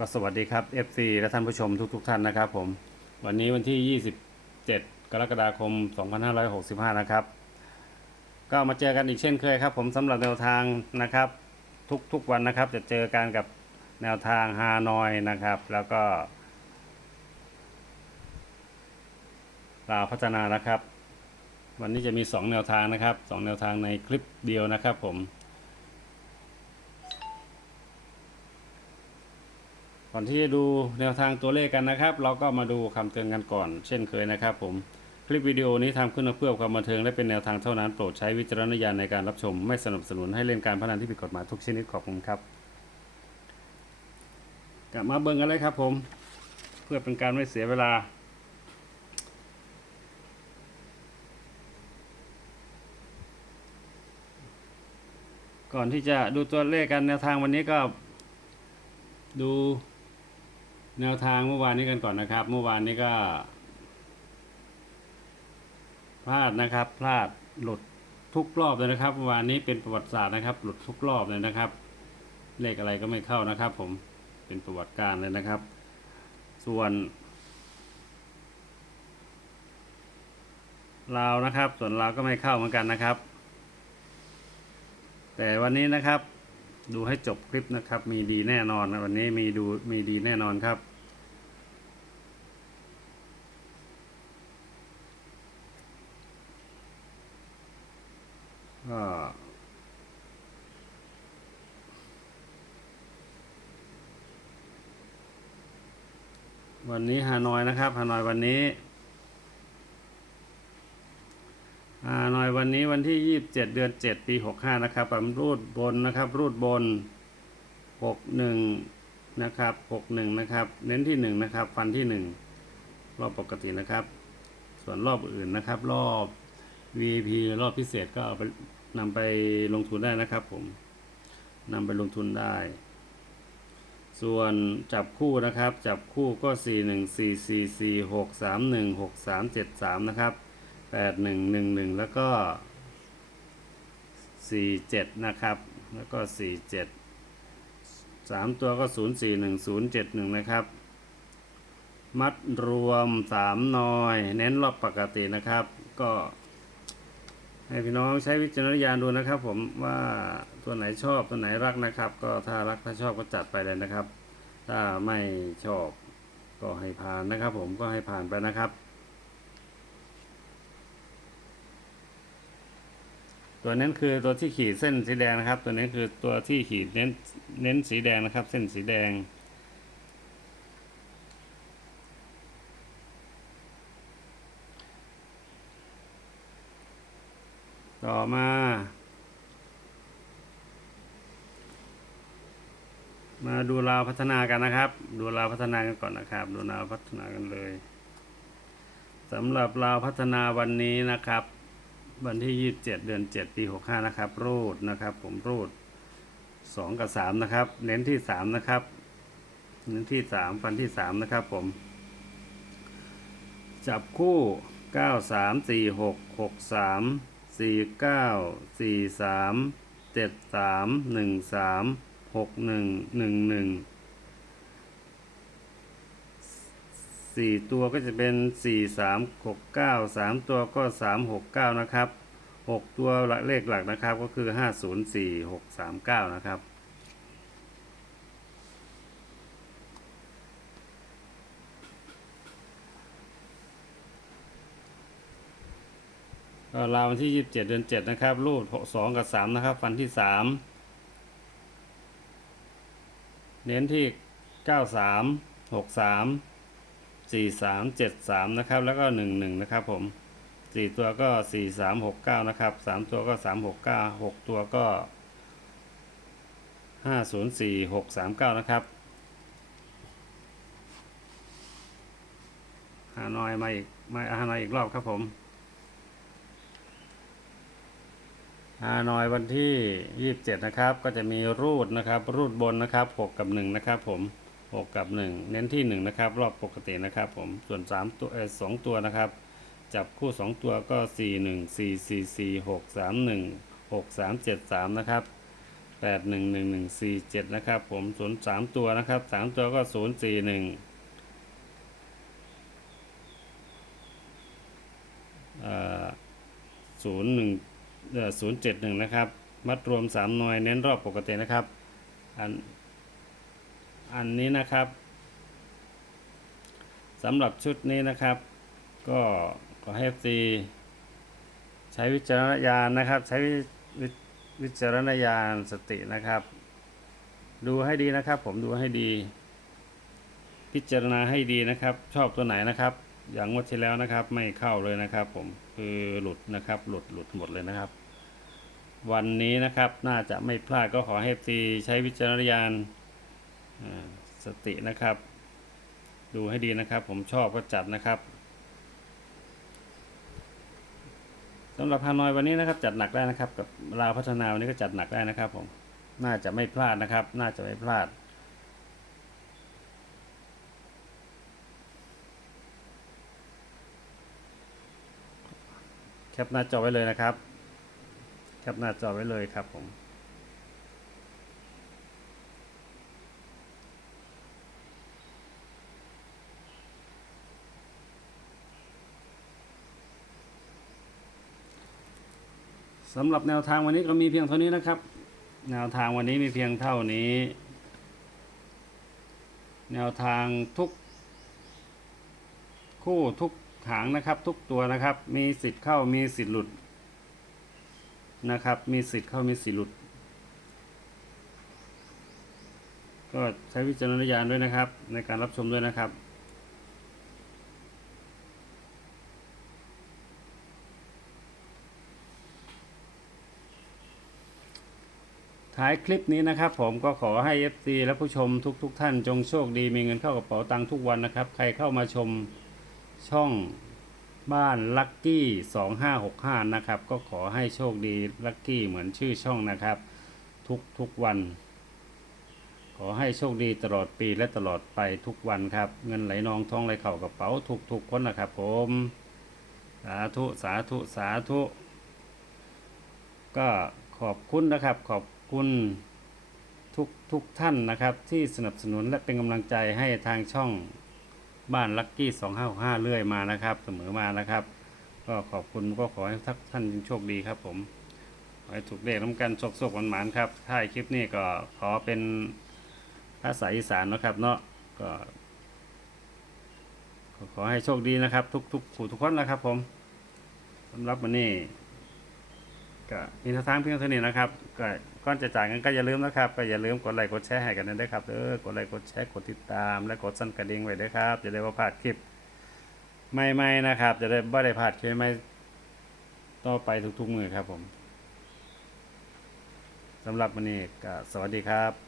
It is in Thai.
ก็สวัสดีครับ FC และท่านผู้ชมทุกๆทท่านนะครับผม วันนี้วันที่ 27 กรกฎาคม 2565 นะครับ ก็มาเจอกันอีกเช่นเคยครับ ผมสำหรับแนวทางนะครับทุกๆวันนะครับ จะเจอกันกับแนวทางฮานอยนะครับ แล้วก็ลาวพัฒนานะครับ วันนี้จะมี 2 แนวทางนะครับ 2 แนวทางในคลิปเดียวนะครับผม ก่อนที่จะดูแนวทางตัวเลขกันนะครับ เราก็มาดูคำเตือนกันก่อน เช่นเคยนะครับ ผมคลิปวิดีโอนี้ทำขึ้นเพื่อความบันเทิงและเป็นแนวทางเท่านั้นโปรดใช้วิจารณญาณในการรับชม ไม่สนับสนุนให้เล่นการพนันที่ผิดกฎหมายทุกชนิดขอบคุณครับกลับมาเบิ่งกันเลยครับ ผม เพื่อเป็นการไม่เสียเวลาก่อนที่จะดูตัวเลขกันแนวทางวันนี้ก็ดู แนวทางเมื่อวานนี้กันก่อนนะครับ เมื่อวานนี้ก็ พลาดนะครับ พลาดหลุดทุกรอบเลยนะครับเมื่อวานนี้เป็นประวัติศาสตร์นะครับ หลุดทุกรอบเลยนะครับ เลขอะไรก็ไม่เข้านะครับ ผมเป็นประวัติการเลยนะครับ ส่วนลาวนะครับ ส่วนลาวก็ไม่เข้าเหมือนกันนะครับ แต่วันนี้นะครับ ดูให้จบคลิปนะครับ มีดีแน่นอนนะวันนี้มีดูมีดีแน่นอนครับ ก็วันนี้ฮานอยนะครับฮานอยวันนี้ ฮานอยวันนี้วันที่ 27 เดือน 7 ปี 65 นะครับผมรูดบนนะครับรูดบน 61 นะครับ 61 นะครับ เน้นที่ 1 นะครับ ฟันที่ 1 รอบปกตินะครับ ส่วนรอบอื่นนะครับ รอบ VIP รอบพิเศษก็เอาไปนำไปลงทุนได้นะครับผมนำไปลงทุนได้ ส่วนจับคู่นะครับ จับคู่ก็ 4 1 4 4 4 6 3 1 6 3 7 3 นะครับ 8 1 1 1แล้วก็4 7นะครับ แล้วก็4 7 3ตัวก็0 4 1 0 7 1นะครับ มัดรวม3นอย เน้นรอบปกตินะครับ ก็ให้พี่น้องใช้วิจารณญาณดูนะครับ ผมว่าตัวไหนชอบตัวไหนรักนะครับ ก็ถ้ารักถ้าชอบก็จัดไปเลยนะครับ ถ้าไม่ชอบก็ให้ผ่านนะครับ ผมก็ให้ผ่านไปนะครับ ตัวนั้นคือตัวที่ขีดเส้นสีแดงนะครับ ตัวนี้คือตัวที่ขีดเน้นเน้นสีแดงนะครับ เส้นสีแดง ต่อมา มาดูราวพัฒนากันนะครับ ดูราวพัฒนากันก่อนนะครับ ดูราวพัฒนากันเลยสำหรับราวพัฒนาวันนี้นะครับ วันที่ 27 เดือน 7 ปี 65 นะครับ รูดนะครับ ผมรูด 2 กับ 3 นะครับ เน้นที่ 3 นะครับ เน้นที่ 3 ฟันที่ 3 นะครับผม จับคู่ 9 3 4 6 6 3 4 9 4 3 7 3 1 3 6 1 1 1 สี่ตัวก็จะเป็นสี่สามหกเก้าสามตัวก็สามหกเก้านะครับหกตัวเลขหลักนะครับก็คือห้าศูนย์สี่หกสามเก้านะครับราววันที่ 27 เดือน 7 นะครับ รูด2กับ 3 นะครับ ฟันที่ 3 เน้นที่ 93 63 43 73 นะครับ แล้วก็ 11 นะครับผม 4 ตัวก็ 43 69 นะครับ 3 ตัวก็ 369 6 ตัวก็ 504 639 นะครับฮานอยมาอีกมาฮานอยอีกรอบครับผมฮานอยวันที่ 27 นะครับ ก็จะมีรูดนะครับ รูดบนนะครับ 6 กับ 1 นะครับผม 6 กับ 1 เน้นที่ 1 นะครับ รอบปกตินะครับผมส่วน 3 ตัวเออ2ตัวนะครับ จับคู่ 2 ตัวก็ 4 1 4 4 4 6 3 1 6 3 7 3 นะครับแปดหนึ่งหนึ่งหนึ่งสี่เจ็ดนะครับ ผมศูนย์สามตัวนะครับสามตัวก็ศูนย์สี่หนึ่งศูนย์หนึ่งศูนย์เจ็ดหนึ่งนะครับ มัดรวมสามหน่วยเน้นรอบปกตินะครับอัน อันนี้นะครับสำหรับชุดนี้นะครับ ก็ขอให้ซีใช้วิจารณญาณนะครับ ใช้วิววิจารณญาณสตินะครับ ดูให้ดีนะครับ ผมดูให้ดี พิจารณาให้ดีนะครับ ชอบตัวไหนนะครับ อย่างงวดที่แล้วนะครับ ไม่เข้าเลยนะครับ ผมคือหลุดนะครับ หลุดหลุดหมดเลยนะครับ วันนี้นะครับน่าจะไม่พลาดก็ขอให้ซีใช้วิจารณญาณ สตินะครับ ดูให้ดีนะครับ ผมชอบก็จัดนะครับสำหรับฮานอยวันนี้นะครับ จัดหนักได้นะครับ กับลาวพัฒนาวันนี้ก็จัดหนักได้นะครับ ผมน่าจะไม่พลาดนะครับ น่าจะไม่พลาดแคปหน้าจอไว้เลยนะครับ แคปหน้าจอไว้เลยครับผม สำหรับแนวทางวันนี้ก็มีเพียงเท่านี้นะครับ แนวทางวันนี้มีเพียงเท่านี้ แนวทางทุก คู่ทุกหางนะครับทุกตัวนะครับ มีสิทธิ์เข้ามีสิทธิ์หลุดนะครับ มีสิทธิ์เข้ามีสิทธิ์หลุด ก็ใช้วิจารณญาณด้วยนะครับ ในการรับชมด้วยนะครับ ท้ายคลิปนี้นะครับ ผมก็ขอให้ FC และผู้ชมทุกๆทท่านจงโชคดีมีเงินเข้ากระเป๋าตังค์ทุกวันนะครับ ใครเข้ามาชมช่องบ้านลัคกี้2565 นะครับ ก็ขอให้โชคดีลัคกี้เหมือนชื่อช่องนะครับ ทุกทุกวัน ขอให้โชคดีตลอดปีและตลอดไปทุกวันครับ เงินไหลนองทองไหลเข่ากระเป๋าทุกๆคนนะครับ ผม สาธุสาธุสาธุ ก็ขอบคุณนะครับขอบ คุณทุกทุกท่านนะครับ ที่สนับสนุนและเป็นกำลังใจให้ทางช่องบ้านลัคกี้2565เรื่อยมานะครับ เสมอมานะครับ ก็ขอบคุณก็ขอให้ทักท่านโชคดีครับผมขอให้ถูกเลขน้ำกันโชคโชคหวานๆครับท้ายคลิปนี้ก็ขอเป็นภาษาอีสานนะครับเนาะก็ขอขอให้โชคดีนะครับ ทุกทุกผู้ทุกคนนะครับผมสำหรับวันนี้ ก็มีทางเพียงเท่านี้นะครับก็ก่อนจะจ่ายเงินก็อย่าลืมนะครับก็อย่าลืมกดไลค์กดแชร์ให้กันด้วยครับเออกดไลค์กดแชร์กดติดตาม และกดสั่นกระดิ่งไว้ด้วยครับ จะได้ว่าพลาดคลิปใหม่ๆนะครับ จะได้ไม่ได้พลาดคลิปใหม่ต่อไปทุกๆมือครับผมสำหรับวันนี้ก็สวัสดีครับ